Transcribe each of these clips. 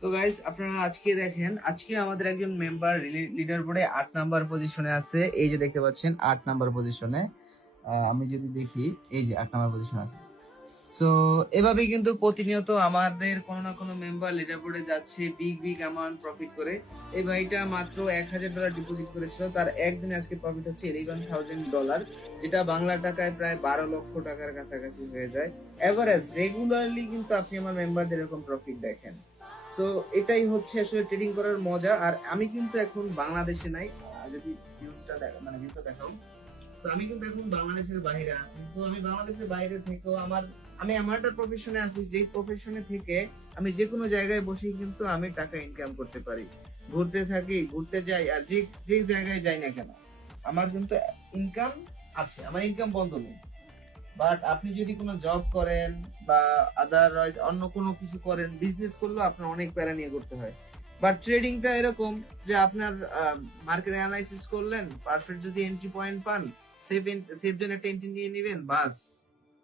So guys, আপনারা আজকে দেখেন, আজকে আমাদের একজন মেম্বার লিডার বোর্ডে 8 নাম্বার পজিশনে আছে। এই যে দেখতে পাচ্ছেন 8 নাম্বার পজিশনে। আমি যদি দেখি, এই যে 8 নাম্বার পজিশনে আছে। সো এভাবেই কিন্তু প্রতিনিয়ত আমাদের কোনো না কোনো মেম্বার লিডার বোর্ডে যাচ্ছে বিগ বিগ অ্যামাউন্ট প্রফিট করে। এই ভাইটা মাত্র $1000 ডিপোজিট করেছিল, তার একদিনে আজকে প্রফিট হচ্ছে $11,000, যেটা বাংলা টাকায় প্রায় 12 লক্ষ টাকার কাছাকাছি হয়ে যায়। এভারেজ রেগুলারলি কিন্তু আপনি আমার মেম্বারদের এরকম প্রফিট দেখেন। সো এটাই হচ্ছে আসলে ট্রেডিং করার মজা। আর আমি কিন্তু এখন বাংলাদেশে নাই। যদি ভিউজটা মানে ভিউটা দেখাও, তো আমি কিন্তু এখন বাংলাদেশের বাইরে আছি। তো আমি বাংলাদেশের বাইরে থেকেও আমি এমন একটা প্রফেশনে আছি, যে প্রফেশনে থেকে আমি যে কোনো জায়গায় বসেই কিন্তু আমি টাকা ইনকাম করতে পারি। ঘুরতে থাকি, ঘুরতে যাই, আর যে যে জায়গায় যাই না কেন, আমার কিন্তু ইনকাম আছে, আমার ইনকাম বন্ধ নেই। বাট আপনি যদি কোনো জব করেন বা আদারওয়াইজ অন্য কোনো কিছু করেন, বিজনেস করলেও আপনার অনেক প্যারা নিয়ে করতে হয়। বাট ট্রেডিংটা এরকম যে আপনার মার্কেট অ্যানালাইসিস করলেন, পারফেক্ট যদি এন্ট্রি পয়েন্ট পান, সেফ জোন একটা এন্ট্রি নিয়ে নেবেন, বাস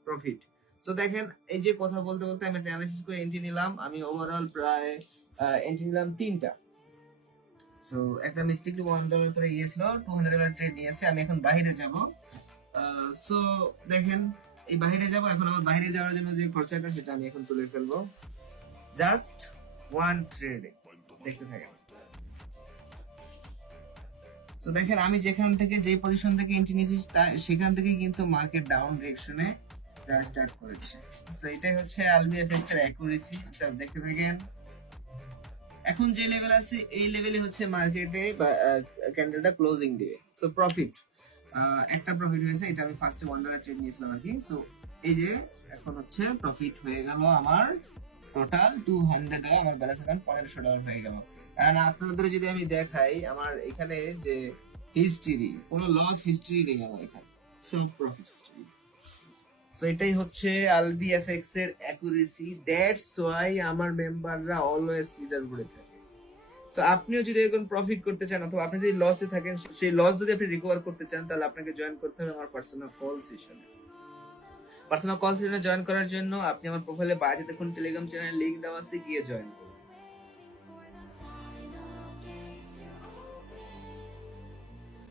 প্রফিট। সো দেখেন, এই যে কথা বলতে বলতে আমি অ্যানালাইসিস করে এন্ট্রি নিলাম। আমি ওভারঅল প্রায় এন্ট্রি নিলাম 3টা। সো একটা মিস্টেকলি $1 করে গিয়েছিল, $200 ট্রেড নিয়েছে। আমি এখন বাইরে যাব। সো দেখেন, এই বাইরে যাব। এখন আমার বাইরে যাওয়ার জন্য যে খরচাটা, সেটা আমি এখন তুলে ফেলবো জাস্ট ওয়ান ট্রেডে। দেখতে থাকেন। তো দেখেন, আমি যেখান থেকে যে পজিশন থেকে এন্ট্রি নিয়েছি, সেখান থেকে কিন্তু মার্কেট ডাউন ডিরেকশনে স্টার্ট করেছে। সো এটাই হচ্ছে আলবি এফএক্স এর অ্যাকুরেসি। জাস্ট দেখতে থাকেন। এখন যে লেভেল আছে, এই লেভেলে হচ্ছে মার্কেটে ক্যান্ডেলটা ক্লোজিং দিবে। সো প্রফিট, একটা প্রফিট হয়েছে, এটা আমি ফার্স্টে $1 ট্রেড নিয়েছিলাম আর কি। সো এই যে এখন হচ্ছে প্রফিট হয়ে গেল আমার টোটাল $200, আমার ব্যালেন্স এখন $1500 হয়ে গেল। এন্ড আপনাদের যদি আমি দেখাই, আমার এখানে যে হিস্ট্রি, কোনো লস হিস্ট্রি নেই আমার এখানে, সব প্রফিট হিস্ট্রি। সো এটাই হচ্ছে আলবি এফএক্স এর অ্যাকুরেসি। দ্যাটস ওয়াই আমার মেম্বাররা অলওয়েজ লিডার বোর্ডে থাকে। সো আপনিও যদি এখন প্রফিট করতে চান, অথবা আপনি যদি লসে থাকেন, সেই লস যদি আপনি রিকভার করতে চান, তাহলে আপনাকে জয়েন করতে হবে আমার পার্সোনাল কল সেশনে। পার্সোনাল কল সেশনে জয়েন করার জন্য আপনি আমার প্রোফাইলে বাজে দেখুন, টেলিগ্রাম চ্যানেল লিংক দেওয়া আছে, গিয়ে জয়েন করুন।